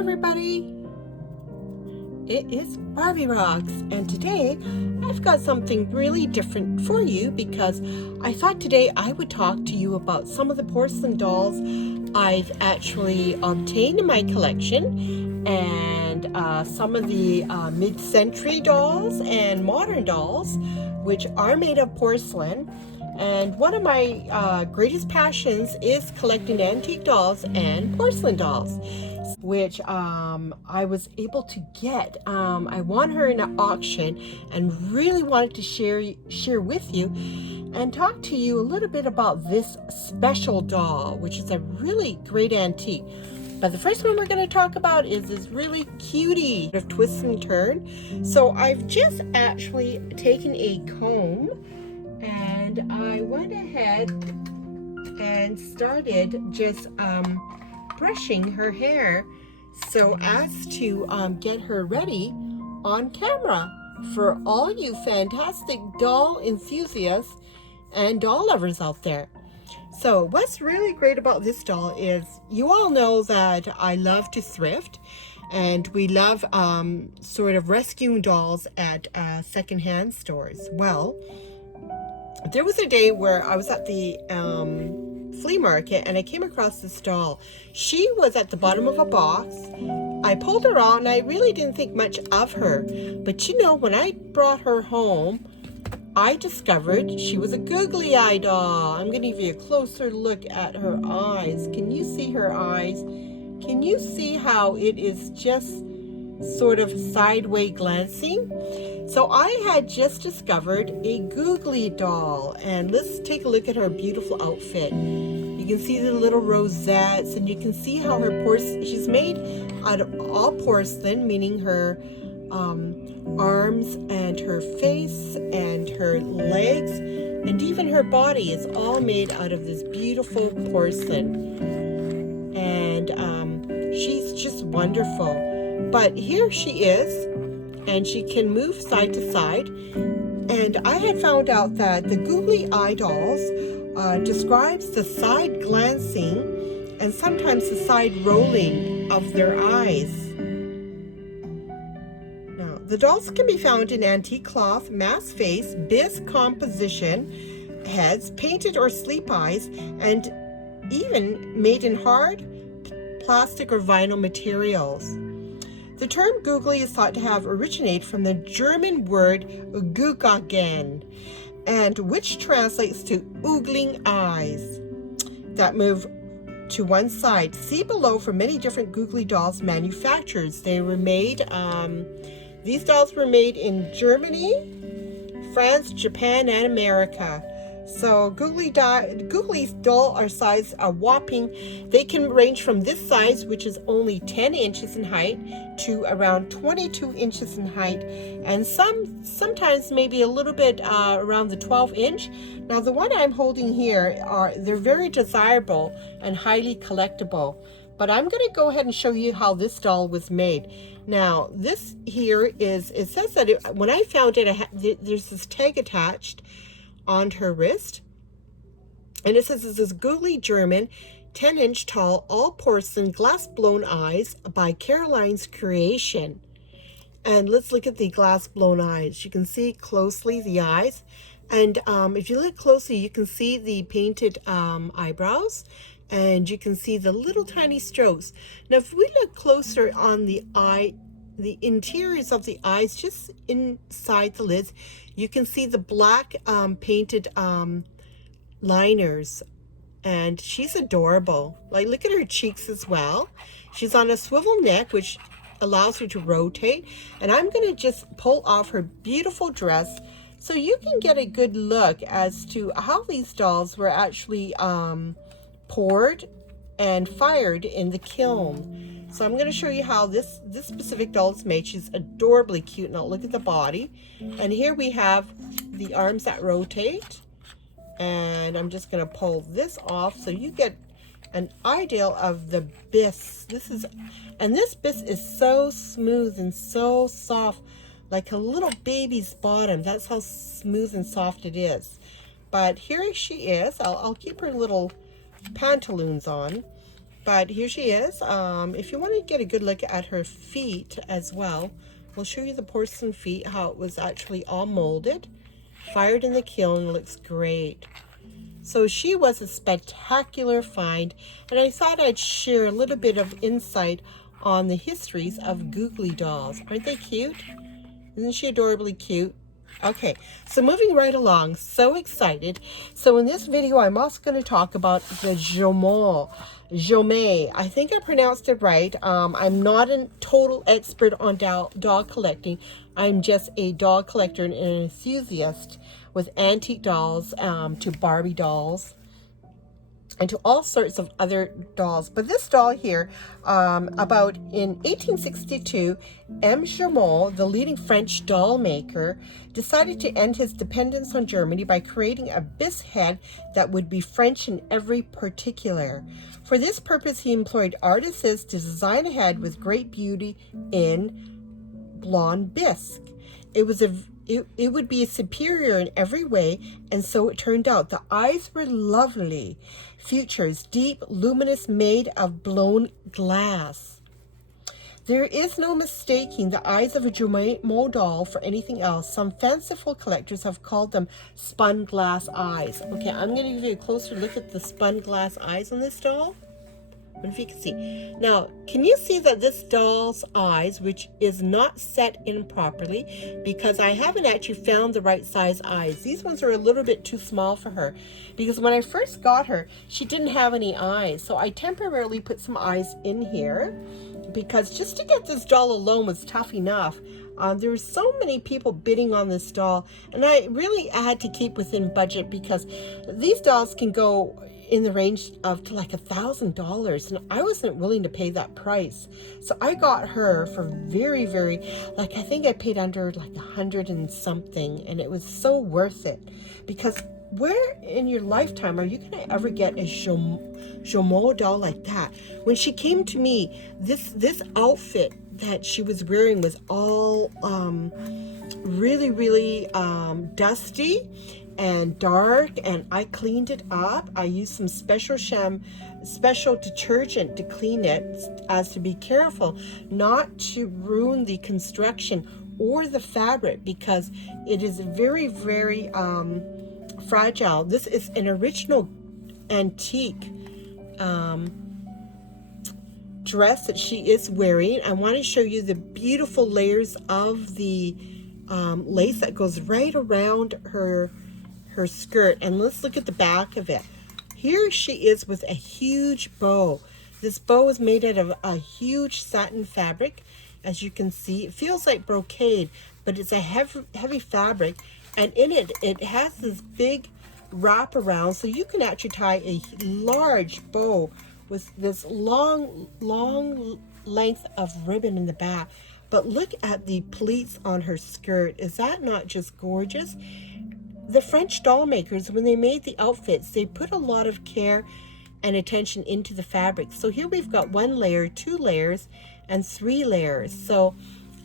everybody, it is Barbie Rocks, and today I've got something really different for you because I thought today I would talk to you about some of the porcelain dolls I've actually obtained in my collection, and some of the mid-century dolls and modern dolls which are made of porcelain. And one of my greatest passions is collecting antique dolls and porcelain dolls, which I was able to get. I won her in an auction and really wanted to share with you and talk to you a little bit about this special doll, which is a really great antique. But the first one we're going to talk about is this really cutie of twist and turn. So I've just actually taken a comb and I went ahead and started just brushing her hair so as to get her ready on camera for all you fantastic doll enthusiasts and doll lovers out there. So what's really great about this doll is you all know that I love to thrift, and we love sort of rescuing dolls at secondhand stores. Well, there was a day where I was at the flea market and I came across this doll. She was at the bottom of a box. I pulled her out and I really didn't think much of her. But you know, when I brought her home, I discovered she was a googly eye doll. I'm going to give you a closer look at her eyes. Can you see her eyes? Can you see how it is just sort of sideways glancing? So I had just discovered a googly doll, and let's take a look at her beautiful outfit. You can see the little rosettes, and you can see how her she's made out of all porcelain, meaning her arms and her face and her legs and even her body is all made out of this beautiful porcelain, and she's just wonderful. But here she is, and she can move side to side. And I had found out that the googly eye dolls describes the side glancing and sometimes the side rolling of their eyes. The dolls can be found in antique cloth, mask face, bisque composition, heads, painted or sleep eyes, and even made in hard plastic or vinyl materials. The term googly is thought to have originated from the German word Gucken, and which translates to oogling eyes that move to one side. See below for many different googly dolls manufacturers. They were made these dolls were made in Germany, France, Japan, and America. So Googly's doll are size a whopping, they can range from this size, which is only 10 inches in height, to around 22 inches in height, and sometimes maybe a little bit around the 12-inch. Now the one I'm holding here, they're very desirable and highly collectible. But I'm going to go ahead and show you how this doll was made. Now, this here is, it says that when I found it, there's this tag attached on her wrist. And it says this is Googly German, 10-inch tall, all porcelain, glass-blown eyes by Caroline's creation. And let's look at the glass-blown eyes. You can see closely the eyes. And if you look closely, you can see the painted eyebrows. And you can see the little tiny strokes. Now, if we look closer on the eye, the interiors of the eyes, just inside the lids, you can see the black painted liners. And she's adorable. Like, look at her cheeks as well. She's on a swivel neck, which allows her to rotate. And I'm going to just pull off her beautiful dress so you can get a good look as to how these dolls were actually poured and fired in the kiln. So I'm going to show you how this specific doll is made. She's adorably cute. Now look at the body, and here we have the arms that rotate, and I'm just going to pull this off so you get an idea of the bisque. This bisque is so smooth and so soft, like a little baby's bottom. That's how smooth and soft it is. But here she is. I'll keep her little pantaloons on. But here she is. If you want to get a good look at her feet as well, we'll show you the porcelain feet, how it was actually all molded, fired in the kiln. Looks great. So she was a spectacular find, and I thought I'd share a little bit of insight on the histories of Googly dolls. Aren't they cute? Isn't she adorably cute? Okay, so moving right along, so excited. So in this video, I'm also going to talk about the Jumeau. I think I pronounced it right. I'm not a total expert on doll collecting. I'm just a doll collector and an enthusiast with antique dolls, to Barbie dolls, and to all sorts of other dolls. But this doll here, about in 1862, M. Jumeau, the leading French doll maker, decided to end his dependence on Germany by creating a bis head that would be French in every particular. For this purpose, he employed artists to design a head with great beauty in blonde bisque. It would be superior in every way, and so it turned out. The eyes were lovely features, deep, luminous, made of blown glass. There is no mistaking the eyes of a Jumeau doll for anything else. Some fanciful collectors have called them spun glass eyes. Okay, I'm going to give you a closer look at the spun glass eyes on this doll. I wonder if you can see. Now, can you see that this doll's eyes, which is not set in properly, because I haven't actually found the right size eyes. These ones are a little bit too small for her, because when I first got her, she didn't have any eyes. So I temporarily put some eyes in here, because just to get this doll alone was tough enough. There were so many people bidding on this doll, and I really had to keep within budget, because these dolls can go in the range of to like $1,000, and I wasn't willing to pay that price. So I got her for very, very, like, I think I paid under like 100 and something, and it was so worth it, because where in your lifetime are you going to ever get a Jumeau doll like that? When she came to me, this outfit that she was wearing was all really, really dusty and dark, and I cleaned it up. I used some special detergent to clean it, as to be careful not to ruin the construction or the fabric, because it is very, very fragile. This is an original antique dress that she is wearing. I want to show you the beautiful layers of the lace that goes right around her skirt, and let's look at the back of it. Here she is with a huge bow. This bow is made out of a huge satin fabric. As you can see, it feels like brocade, but it's a heavy fabric, and in it, it has this big wrap around, so you can actually tie a large bow with this long length of ribbon in the back. But look at the pleats on her skirt. Is that not just gorgeous? The French doll makers, when they made the outfits, they put a lot of care and attention into the fabric. So here we've got 1 layer, 2 layers, and 3 layers. So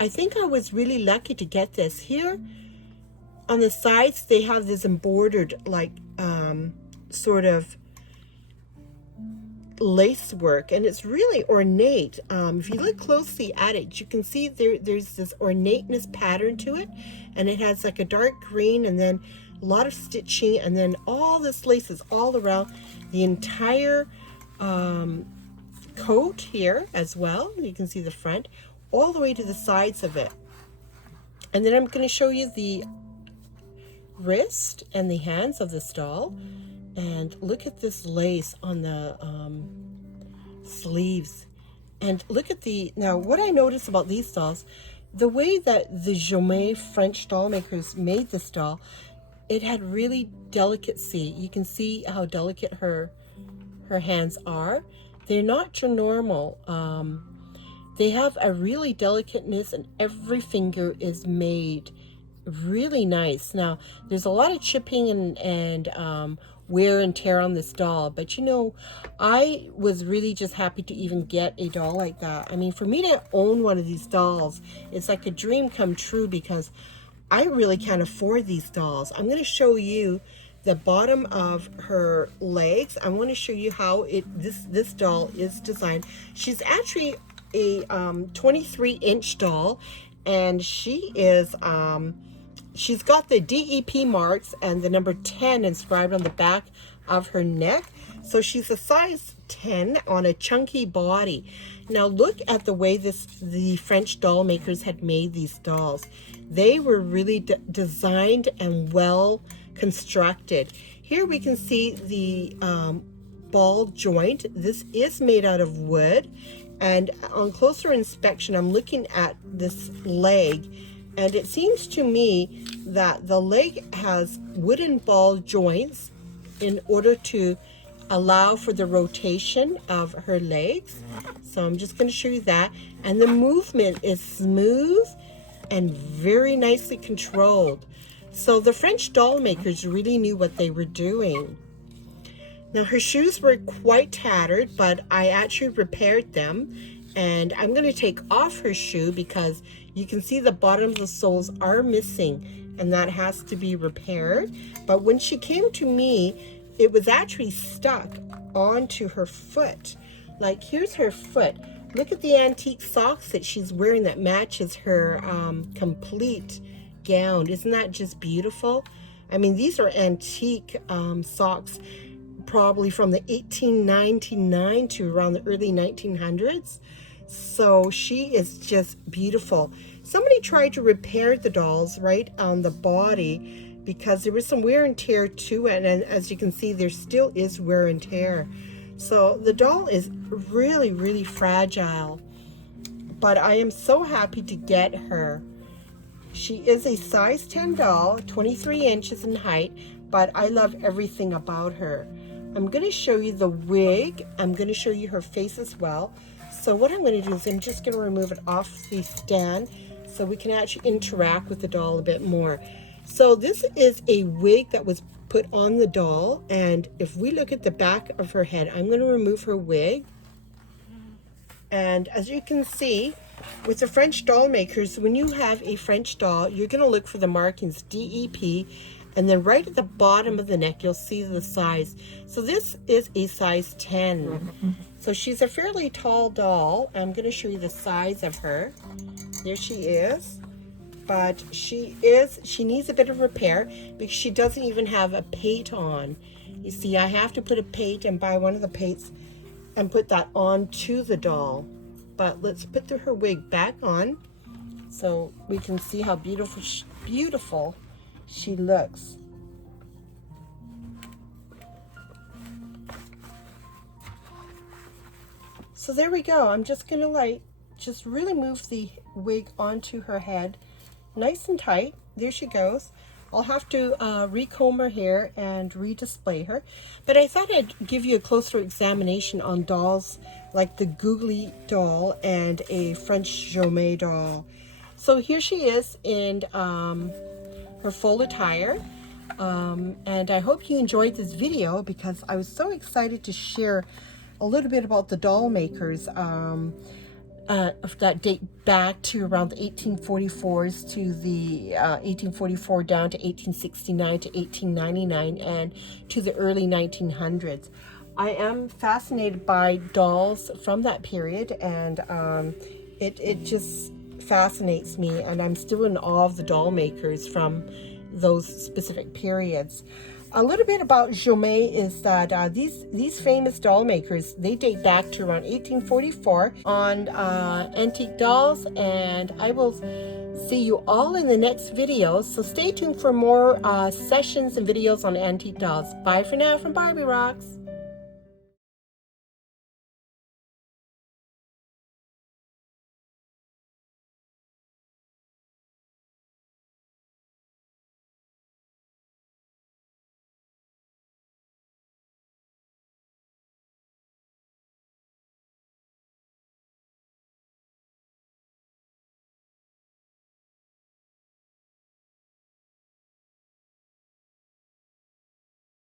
I think I was really lucky to get this. Here on the sides, they have this embroidered, like, sort of lace work, and it's really ornate. If you look closely at it, you can see there's this ornateness pattern to it, and it has like a dark green, and then a lot of stitching, and then all this lace is all around the entire coat here as well. You can see the front all the way to the sides of it. And then I'm going to show you the wrist and the hands of this doll. And look at this lace on the sleeves. And look at now what I noticed about these dolls, the way that the Jumeau French doll makers made this doll, it had really delicacy. You can see how delicate her hands are. They're not your normal. They have a really delicateness, and every finger is made really nice. Now, there's a lot of chipping and wear and tear on this doll, but you know, I was really just happy to even get a doll like that. I mean, for me to own one of these dolls, it's like a dream come true, because I really can't afford these dolls. I'm going to show you the bottom of her legs. I want to show you how this doll is designed. She's actually a 23-inch doll, and she is she's got the DEP marks and the number 10 inscribed on the back of her neck. So she's a size 10 on a chunky body. Now look at the way the French doll makers had made these dolls. They were really designed and well constructed. Here we can see the ball joint. This is made out of wood, and on closer inspection I'm looking at this leg, and it seems to me that the leg has wooden ball joints in order to allow for the rotation of her legs. So I'm just going to show you that, and the movement is smooth and very nicely controlled. So the French doll makers really knew what they were doing. Now her shoes were quite tattered, but I actually repaired them, and I'm going to take off her shoe because you can see the bottoms of the soles are missing, and that has to be repaired. But when she came to me, it was actually stuck onto her foot. Like, here's her foot. Look at the antique socks that she's wearing that matches her complete gown. Isn't that just beautiful? I mean, these are antique socks, probably from the 1899 to around the early 1900s. So she is just beautiful. Somebody tried to repair the dolls right on the body because there was some wear and tear to it, and as you can see, there still is wear and tear. So the doll is really, really fragile, but I am so happy to get her. She is a size 10 doll, 23 inches in height, but I love everything about her. I'm going to show you the wig. I'm going to show you her face as well. So what I'm going to do is I'm just going to remove it off the stand so we can actually interact with the doll a bit more. So this is a wig that was put on the doll, and if we look at the back of her head, I'm going to remove her wig. And as you can see, with the French doll makers, when you have a French doll, you're going to look for the markings DEP, and then right at the bottom of the neck, you'll see the size. So this is a size 10. So she's a fairly tall doll. I'm going to show you the size of her. There she is. But she needs a bit of repair because she doesn't even have a pate on. You see, I have to put a pate and buy one of the pates and put that onto the doll. But let's put her wig back on so we can see how beautiful she looks. So there we go. I'm just gonna just really move the wig onto her head. Nice and tight. There she goes. I'll have to recomb her hair and redisplay her. But I thought I'd give you a closer examination on dolls like the Googly doll and a French Jumeau doll. So here she is in her full attire. And I hope you enjoyed this video because I was so excited to share a little bit about the doll makers. That date back to around the 1844s to the 1844 down to 1869 to 1899 and to the early 1900s. I am fascinated by dolls from that period, and it just fascinates me, and I'm still in awe of the doll makers from those specific periods. A little bit about Jumeau is that these famous doll makers, they date back to around 1844 on antique dolls, and I will see you all in the next video. So stay tuned for more sessions and videos on antique dolls. Bye for now from Barbie Rocks.